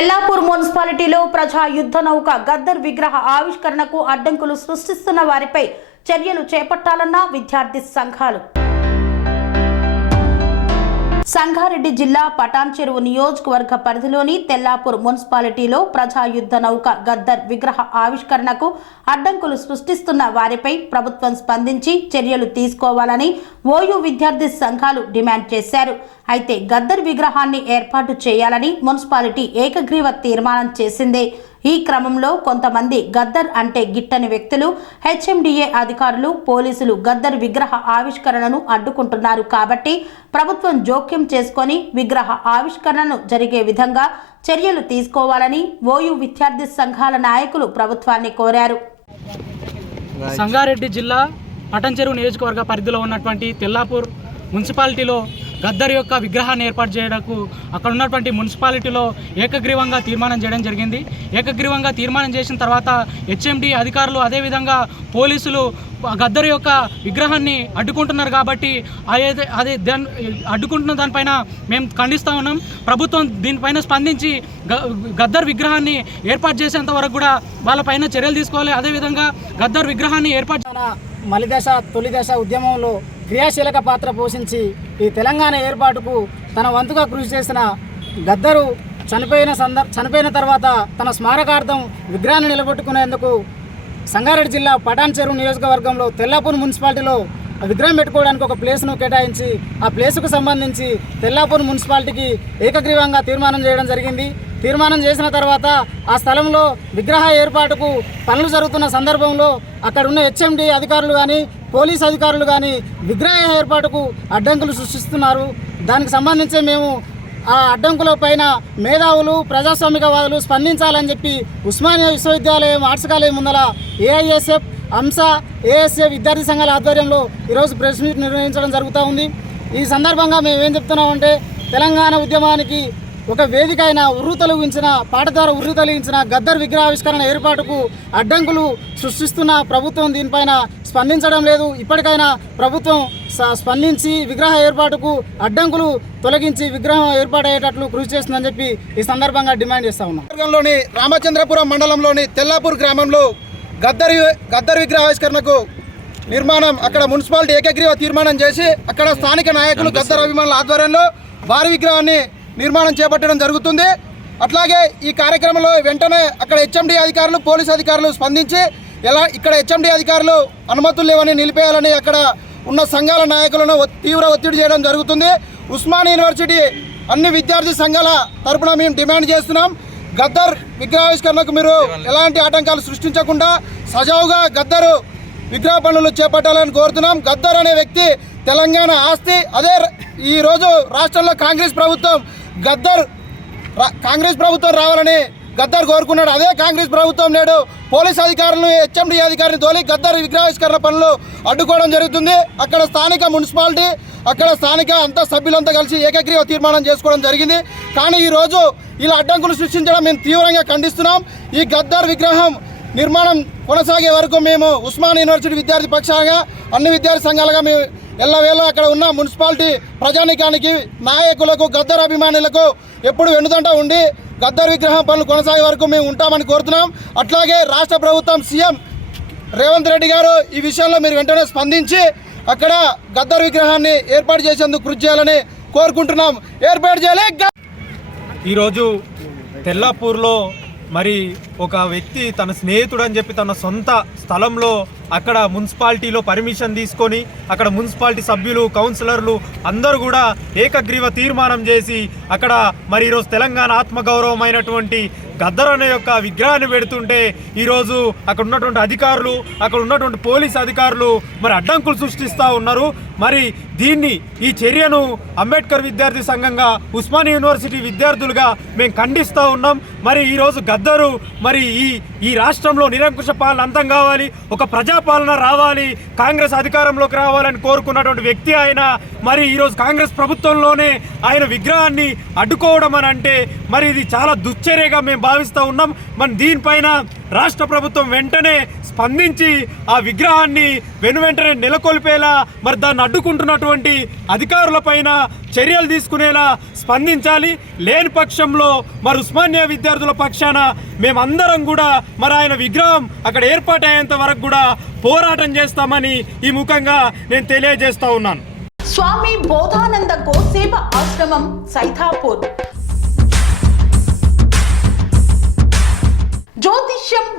ఎల్లాపూర్ మున్సిపాలిటీలో ప్రజా యుద్ధ నౌక గద్దర్ విగ్రహ ఆవిష్కరణకు అడ్డంకులు సృష్టిస్తున్న వారిపై చర్యలు చేపట్టాలన్న విద్యార్థి సంఘాలు. సంగారెడ్డి జిల్లా పటాన్ చెరువు నియోజకవర్గ పరిధిలోని తెల్లాపూర్ మున్సిపాలిటీలో ప్రజా యుద్ధ నౌక గద్దర్ విగ్రహ ఆవిష్కరణకు అడ్డంకులు సృష్టిస్తున్న వారిపై ప్రభుత్వం స్పందించి చర్యలు తీసుకోవాలని ఓయూ విద్యార్థి సంఘాలు డిమాండ్ చేశారు. అయితే గద్దర్ విగ్రహాన్ని ఏర్పాటు చేయాలని మున్సిపాలిటీ ఏకగ్రీవ తీర్మానం చేసిందే. ఈ క్రమంలో కొంతమంది గద్దర్ అంటే గిట్టని వ్యక్తులు హెచ్ఎండిఏ అధికారులు పోలీసులు గద్దర్ విగ్రహ ఆవిష్కరణను అడ్డుకుంటున్నారు కాబట్టి ప్రభుత్వం జోక్యం చేసుకొని విగ్రహ ఆవిష్కరణను జరిగే విధంగా చర్యలు తీసుకోవాలని ఓయూ విద్యార్థి సంఘాల నాయకులు ప్రభుత్వాన్ని కోరారు. సంగారెడ్డి జిల్లా పటంచెరువు నియోజకవర్గ పరిధిలో ఉన్నటువంటి తెల్లాపూర్ మున్సిపాలిటీలో గద్దర్ యొక్క విగ్రహాన్ని ఏర్పాటు చేయడానికి అక్కడ ఉన్నటువంటి మున్సిపాలిటీలో ఏకగ్రీవంగా తీర్మానం చేయడం జరిగింది. ఏకగ్రీవంగా తీర్మానం చేసిన తర్వాత హెచ్ఎండి అధికారులు అదేవిధంగా పోలీసులు గద్దర్ యొక్క విగ్రహాన్ని అడ్డుకుంటున్నారు కాబట్టి అదే అదే దాని అడ్డుకుంటున్న దానిపైన మేము ఖండిస్తూ ఉన్నాం. ప్రభుత్వం దీనిపైన స్పందించి గ- గద్దర్ విగ్రహాన్ని ఏర్పాటు చేసేంత వరకు కూడా వాళ్ళపైన చర్యలు తీసుకోవాలి. అదేవిధంగా గద్దర్ విగ్రహాన్ని ఏర్పాటు తెలంగాణ మలిదశ తొలిదశ ఉద్యమంలో క్రియాశీలక పాత్ర పోషించి ఈ తెలంగాణ ఏర్పాటుకు తన వంతుగా కృషి చేసిన గద్దరు చనిపోయిన సందర్ చనిపోయిన తర్వాత తన స్మారకార్థం విగ్రహాన్ని నిలబెట్టుకునేందుకు సంగారెడ్డి జిల్లా పటాన్ చెరువు నియోజకవర్గంలో తెల్లాపూర్ మున్సిపాలిటీలో విగ్రహం పెట్టుకోవడానికి ఒక ప్లేస్ను కేటాయించి ఆ ప్లేసుకు సంబంధించి తెల్లాపూర్ మున్సిపాలిటీకి ఏకగ్రీవంగా తీర్మానం చేయడం జరిగింది. తీర్మానం చేసిన తర్వాత ఆ స్థలంలో విగ్రహ ఏర్పాటుకు పనులు జరుగుతున్న సందర్భంలో అక్కడ ఉన్న హెచ్ఎండి అధికారులు కానీ పోలీస్ అధికారులు కానీ విగ్రహ ఏర్పాటుకు అడ్డంకులు సృష్టిస్తున్నారు. దానికి సంబంధించి మేము ఆ అడ్డంకుల పైన మేధావులు ప్రజాస్వామికవాదులు స్పందించాలని చెప్పి ఉస్మానియా విశ్వవిద్యాలయం ఆర్ట్స్ కాలేజ్ ముందల ఏఐఎస్ఎఫ్ అంశ ఏఎస్ఏ విద్యార్థి సంఘాల ఆధ్వర్యంలో ఈరోజు ప్రెస్ మీట్ నిర్వహించడం జరుగుతూ ఉంది. ఈ సందర్భంగా మేము ఏం చెప్తున్నామంటే తెలంగాణ ఉద్యమానికి ఒక వేదిక అయిన ఉర్రు తొలగించిన పాట ద్వారా ఉర్రు తొలగించిన గద్దర్ విగ్రహావిష్కరణ ఏర్పాటుకు అడ్డంకులు సృష్టిస్తున్న ప్రభుత్వం దీనిపైన స్పందించడం లేదు. ఇప్పటికైనా ప్రభుత్వం స్పందించి విగ్రహ ఏర్పాటుకు అడ్డంకులు తొలగించి విగ్రహం ఏర్పాటయ్యేటట్లు కృషి చేస్తుందని చెప్పి ఈ సందర్భంగా డిమాండ్ చేస్తా ఉన్నాం. వర్గంలోని రామచంద్రపురం మండలంలోని తెల్లాపూర్ గ్రామంలో గద్దర్ గద్దర్ విగ్రహావిష్కరణకు నిర్మాణం అక్కడ మున్సిపాలిటీ ఏకగ్రీవ తీర్మానం చేసి అక్కడ స్థానిక నాయకులు గద్దర్ అభిమానుల ఆధ్వర్యంలో వారి విగ్రహాన్ని నిర్మాణం చేపట్టడం జరుగుతుంది. అట్లాగే ఈ కార్యక్రమంలో వెంటనే అక్కడ హెచ్ఎండి అధికారులు పోలీస్ అధికారులు స్పందించి ఎలా ఇక్కడ హెచ్ఎండి అధికారులు అనుమతులు లేవని నిలిపేయాలని అక్కడ ఉన్న సంఘాల నాయకులను తీవ్ర ఒత్తిడి చేయడం జరుగుతుంది. ఉస్మాన్ యూనివర్సిటీ అన్ని విద్యార్థి సంఘాల తరపున మేము డిమాండ్ చేస్తున్నాం. గద్దర్ విగ్రహావిష్కరణకు మీరు ఎలాంటి ఆటంకాలు సృష్టించకుండా సజావుగా గద్దరు విగ్రహ పనులు చేపట్టాలని కోరుతున్నాం. గద్దర్ అనే వ్యక్తి తెలంగాణ ఆస్తి. అదే ఈరోజు ఈ రోజు రాష్ట్రంలో కాంగ్రెస్ ప్రభుత్వం గద్దర్ కాంగ్రెస్ ప్రభుత్వం రావాలని గద్దర్ కోరుకున్నాడు. అదే కాంగ్రెస్ ప్రభుత్వం నేడు పోలీస్ అధికారులను హెచ్ఎండి అధికారిని తోలి గద్దర్ విగ్రహావిష్కరణ పనులు అడ్డుకోవడం జరుగుతుంది. అక్కడ స్థానిక మున్సిపాలిటీ అక్కడ స్థానిక అంతా సభ్యులంతా కలిసి ఏకగ్రీవ తీర్మానం చేసుకోవడం జరిగింది. కానీ ఈరోజు ఇలా అడ్డంకులు సృష్టించడం మేము తీవ్రంగా ఖండిస్తున్నాం. ఈ గద్దర్ విగ్రహం నిర్మాణం కొనసాగే వరకు మేము ఉస్మాన్ యూనివర్సిటీ విద్యార్థి పక్షాలుగా అన్ని విద్యార్థి సంఘాలుగా మేము ఎల్లవేళ అక్కడ ఉన్న మున్సిపాలిటీ ప్రజానికానికి నాయకులకు గద్దర్ అభిమానులకు ఎప్పుడు వెనుదంట ఉండి గద్దర్ విగ్రహం పనులు కొనసాగే వరకు మేము ఉంటామని కోరుతున్నాం. అట్లాగే రాష్ట్ర ప్రభుత్వం సీఎం రేవంత్ రెడ్డి గారు ఈ విషయంలో మీరు వెంటనే స్పందించి అక్కడ గద్దర్ విగ్రహాన్ని ఏర్పాటు చేసేందుకు కృషి చేయాలని కోరుకుంటున్నాం. ఏర్పాటు చేయాలి. ఈరోజు తెల్లాపూర్లో మరి ఒక వ్యక్తి తన స్నేహితుడు అని చెప్పి తన సొంత స్థలంలో అక్కడ మున్సిపాలిటీలో పర్మిషన్ తీసుకొని అక్కడ మున్సిపాలిటీ సభ్యులు కౌన్సిలర్లు అందరూ కూడా ఏకగ్రీవ తీర్మానం చేసి అక్కడ మరి ఈరోజు తెలంగాణ ఆత్మగౌరవమైనటువంటి గద్దర్ అనే యొక్క విగ్రహాన్ని పెడుతుంటే ఈరోజు అక్కడ ఉన్నటువంటి అధికారులు అక్కడ ఉన్నటువంటి పోలీస్ అధికారులు మరి అడ్డంకులు సృష్టిస్తూ ఉన్నారు. మరి దీన్ని ఈ చర్యను అంబేద్కర్ విద్యార్థి సంఘంగా ఉస్మానియా యూనివర్సిటీ విద్యార్థులుగా మేము ఖండిస్తూ ఉన్నాం. మరి ఈరోజు గద్దరు మరి ఈ ఈ రాష్ట్రంలో నిరంకుశ పాలన అంతం కావాలి ఒక ప్రజాపాలన రావాలి కాంగ్రెస్ అధికారంలోకి రావాలని కోరుకున్నటువంటి వ్యక్తి ఆయన మరి ఈరోజు కాంగ్రెస్ ప్రభుత్వంలోనే ఆయన విగ్రహాన్ని అడ్డుకోవడం అని అంటే మరి ఇది చాలా దుశ్చర్యగా మేము భావిస్తూ ఉన్నాం. మరి దీనిపైన రాష్ట్ర ప్రభుత్వం వెంటనే స్పందించి ఆ విగ్రహాన్ని వెనువెంటనే నెలకొల్పేలా మరి దాన్ని అడ్డుకుంటున్నటువంటి అధికారులపైన చర్యలు తీసుకునేలా స్పందించాలి. లేని పక్షంలో మరి ఉస్మానియా విద్యార్థుల పక్షాన మేమందరం కూడా మరి ఆయన విగ్రహం అక్కడ ఏర్పాటయ్యేంత వరకు కూడా పోరాటం చేస్తామని ఈ ముఖంగా నేను తెలియజేస్తా ఉన్నాను. స్వామి బోధానంద గోసేవ ఆశ్రమం సైథాపూర్